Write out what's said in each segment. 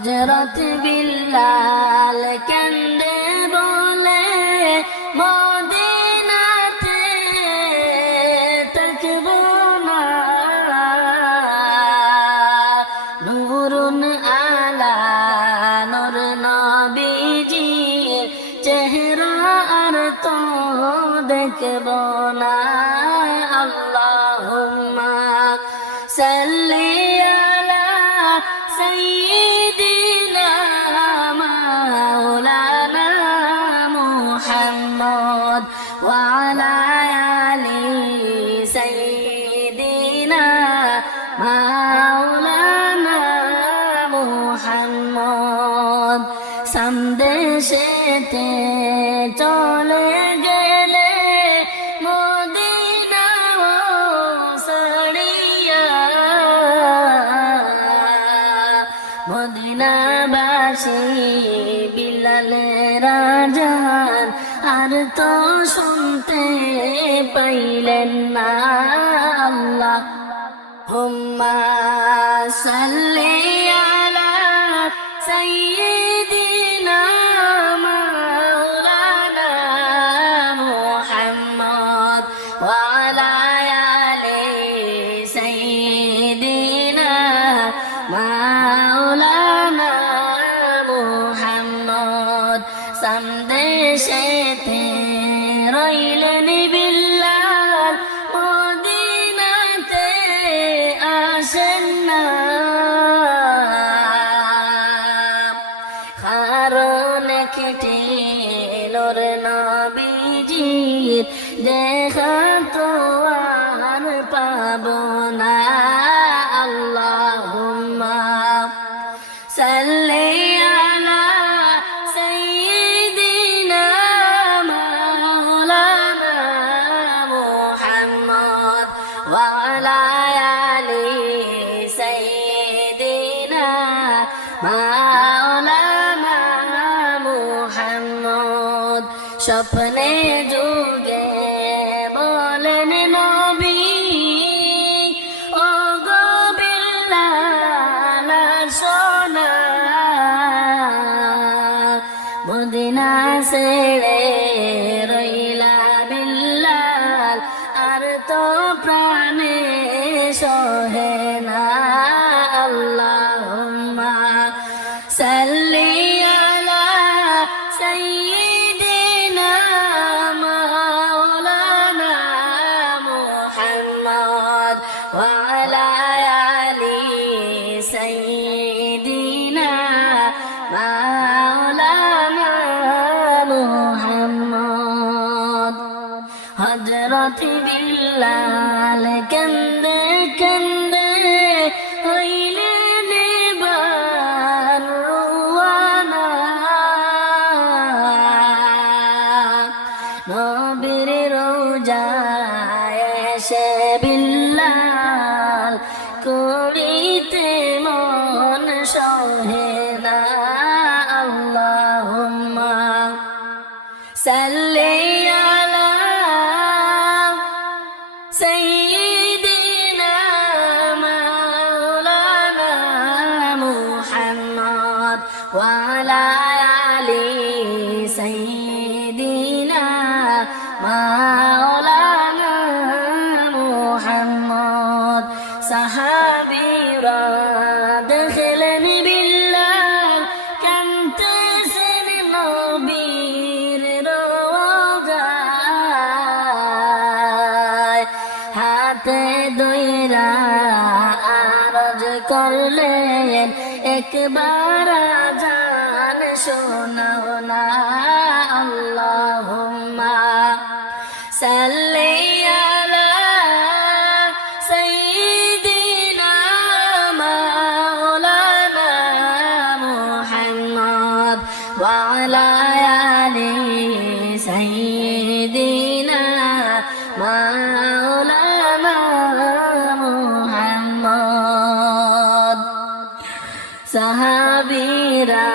হযরত বিল্লাল কান্দে বলে মদিনাতে থাকবো না। নূরুন আলা নূর নবীজির চেহারা আর তো দেখবো না। আল্লাহুম্মা সাল্লি আলা সাইয়্যিদিনা মাওলানা মুহাম্মদ ওয়া আলা আলি সাইয়্যিদিনা মাওলানা মুহাম্মদ। সন্দেশেতে চলে গেলে মদিনা সড়িয়া, মদিনাবাসী বিলাল রাজান আর তো শুনতে পাইলেন না। আল্লাহুম্মা সাল্লি আলা সাইয়্যিদিনা মাওলানা মুহাম্মদ ওয়া আলা আলি সাইয়্যিদিনা মাওলানা মুহাম্মদ। সন্দেশেতে রইলেন বিল্লাল মদিনাতে আসেন না। কারণ কেটে নূর নবীজির দেখা তো আর পাবো না। আল্লাহুম্মা সাল্লি আলা সাইয়্যিদিনা মাওলানা মুহাম্মদ ওয়া আলা আলি সাইয়্যিদিনা মাওলানা মুহাম্মদ। স্বপ্নে যুগে বলেন নবী ও গো বিল্লাল সোনা, মদিনা ছেড়ে রইলা বিল্লাল আর তো প্রাণে সহে না। আল্লাহুম্মা সাল্লি আলা সাইয়্যিদিনা মাওলানা মুহাম্মদ ওয়া আলা আলি সাইয়্যিদিনা মাওলানা মুহাম্মদ। হযরত বিল্লাল কান্দে কান্দে হইলেন এবার রওয়ানা। নবীর রওজায় এসে বিল্লাল করিতে মন সহে না। আল্লাহুম্মা সাল্লি আলা সাইয়্যিদিনা মাওলানা মুহাম্মদ ওয়া আলা আলি সাইয়্যিদিনা মাওলানা মুহাম্মদ। সাহাবীরা দেখলেন বিল্লাল কাঁদতেছেন নবীর রওজায়, হাতে দইরা আরজ করলেন একবার আযান শোনাও না। আল্লাহুম্মা সাল্লি আলা সাইয়্যিদিনা মাওলানা মুহাম্মদ ওয়া আলা আলি সাইয়্যিদিনা মাওলানা মুহাম্মদ। সাহাবীরা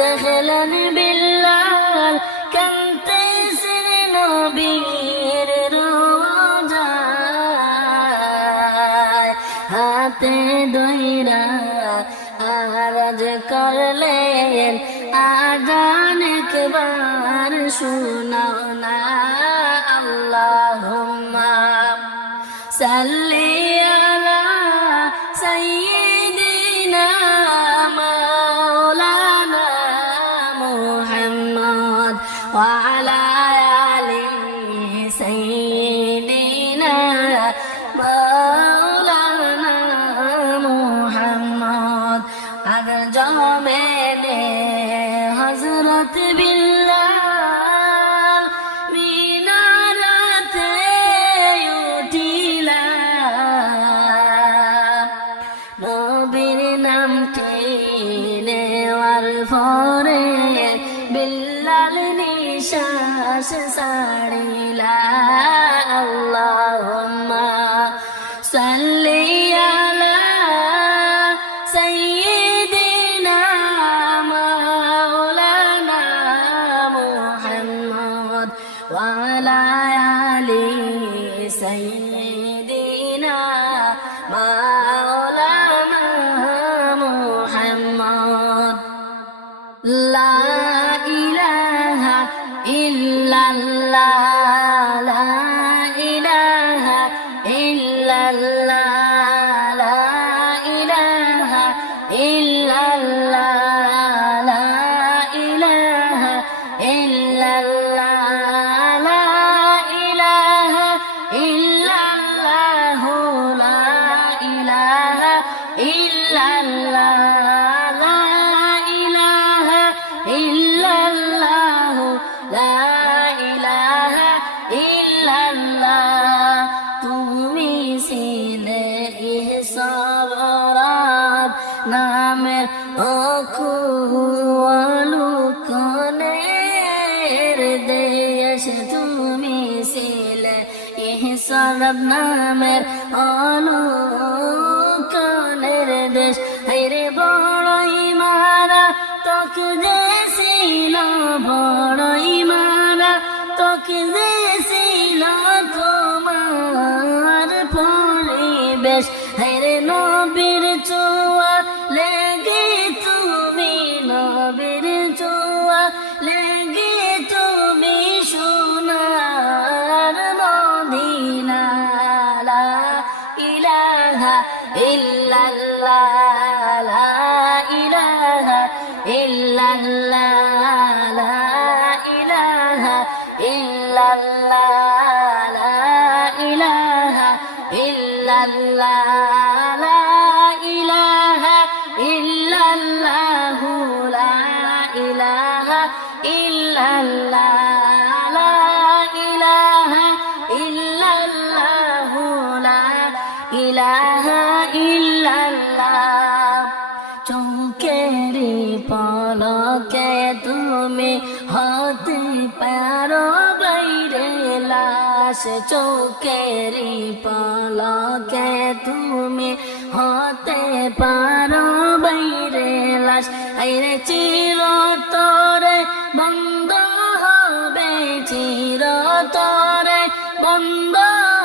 দেখলেন বিল্লাল কাঁদতেছেন নবীর রওজায়, হাতে দইরা আরজ একবার শোনাও না আল্লাহুম্মা সাল্লি আলা সাইয়্যিদিনা মাওলানা মুহাম্মদ ওয়া আলা আলি সাইয়্যিদিনা মাওলানা মুহাম্মদ আগে জমেনে হযরত বিল্লাল মিনারাতে উঠিলা নবীর নামটি নেওয়ার পরে বিল্লাল নিঃশ্বাস ছাড়িলা আল্লাহুম্মা সাল্লি আলা সাইয়্যিদিনা মাওলানা মুহাম্মদ ওয়া আলা আলি সাইয়্যিদিনা মাওলানা মুহাম্মদ লা ইলাহা ইল্লাল্লাহ লা ইলাহা ইল্লাল্লাহ লা ইলাহা ইল্লাল্লাহ লা ইলাহা ইল্লাল্লাহ লা ইলাহা ইল্লাল্লাহ লা ইলাহা ইল্লাল্লাহ লা ইলাহা ইল্লাল্লাহ লা ইলাহা ইল্লাল্লাহ তুমি ছিলে ইহসান নামের অকুয়ালুকনের দেশ তুমি ছিলে ইহসান নামের অলুকনের দেশ হায়রে বড়ই মারা তোকে দেছিল বড়ই মারা তোকে দেছিল তোমার পরিবেশ হায়রে নবীর ছোঁয়া লেগে তুমি নবীর ছোঁয়া লেগে তুমি সোনার মদিনা লা ইলাহা ইল্লাল্লাহ লা ইলাহা ইল্লাল্লাহ লা ইলাহা ইল্লাল্লাহ লা ইলাহা ইল্লাল্লাহ লা ইলাহা ইল্লাল্লাহ লা ইলাহা ইল্লাল্লাহ লা ইলাহা ইল্লাল্লাহ লা ইলাহা ইল্লাল্লাহ চৌকেরি পলকে তুমি হতে পারো বাইরে লাশ চৌকেরি পলকে তুমি হতে পারো বাইরে লাশ আইরে চিরতরে বন্ধ হবে চিরতরে বন্ধ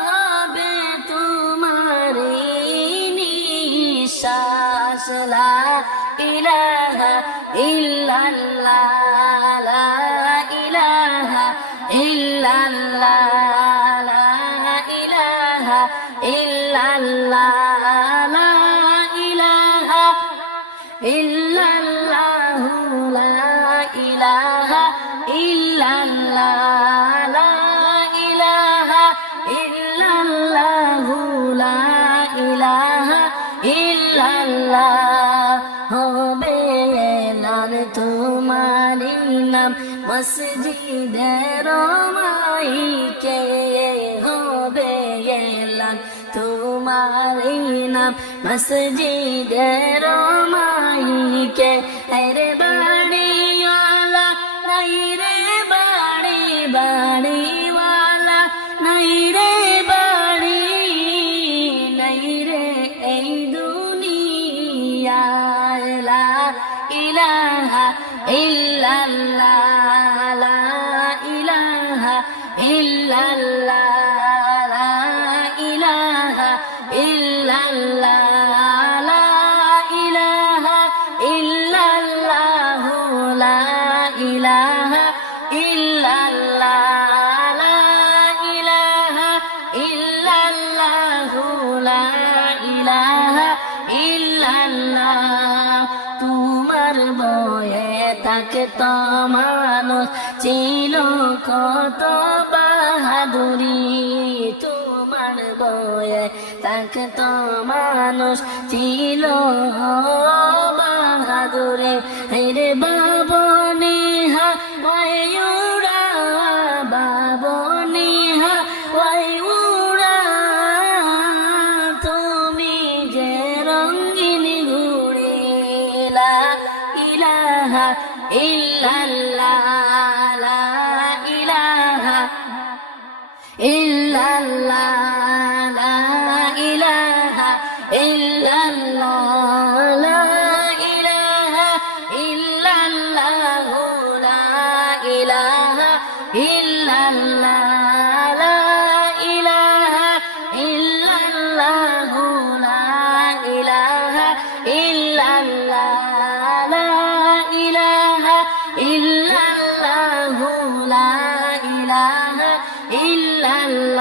হবে তোমারি নিঃশ্বাস লা ইলাহা ইল্লাল্লাহ লা ইলাহা ইল্লাল্লাহ লা ইলাহা ইল্লাল্লাহ লা ইলাহা ইল্লাল্লাহ লা ইলাহা ইল্লাল্লাহ লা ইলাহা ইল্লাল্লাহ লা ইলাহা ইল্লাল্লাহ হবে এলান তোমারি নাম মসজিদের মাইকে হবে এলান তোমারি নাম মসজিদের মাইকে আরে বাড়িওয়ালা নাই রে বাড়ি বাড়িওয়ালা নাই রে বাড়ি নাই রে এই দুনিয়ায় লা ইলাহা ইল্লাল্লাহ লা ইলাহা ইল্লাল্লাহ লা ইলাহা ইল্লাল্লাহ লা ইলাহা ইল্লাল্লাহ লা ইলাহা ইলাহা ইল্লাল্লাহ লা ইলাহা ইল্লাল্লাহু লা ইলাহা ইল্লাল্লাহ তোমার বয়ে তাকে তো মানুষ ছিল কত বাহাদুরি তোমার বয়ে তাকে তো মানুষ ছিল বাহাদুরে রে বাবনিহা ওয়ুরা বাবনিহা ওয়ুরা তুমি যে রঙিন ঘুড়ি লা ইলাহা ইল্লাল্লাহ লা ইলাহা ইল্লাল্লাহ লা ইলাহা ইল্লাল্লাহ লা ইলাহা ইল্লাল্লাহ লা ইলাহা ইল্লাল্লাহ লা ইলাহা ইল্লাল্লাহ লা ইলাহা ইল্লাল্লাহ লা ইলাহা ইল্লাল্লাহ লা ইলাহা ইল্লাল্লাহ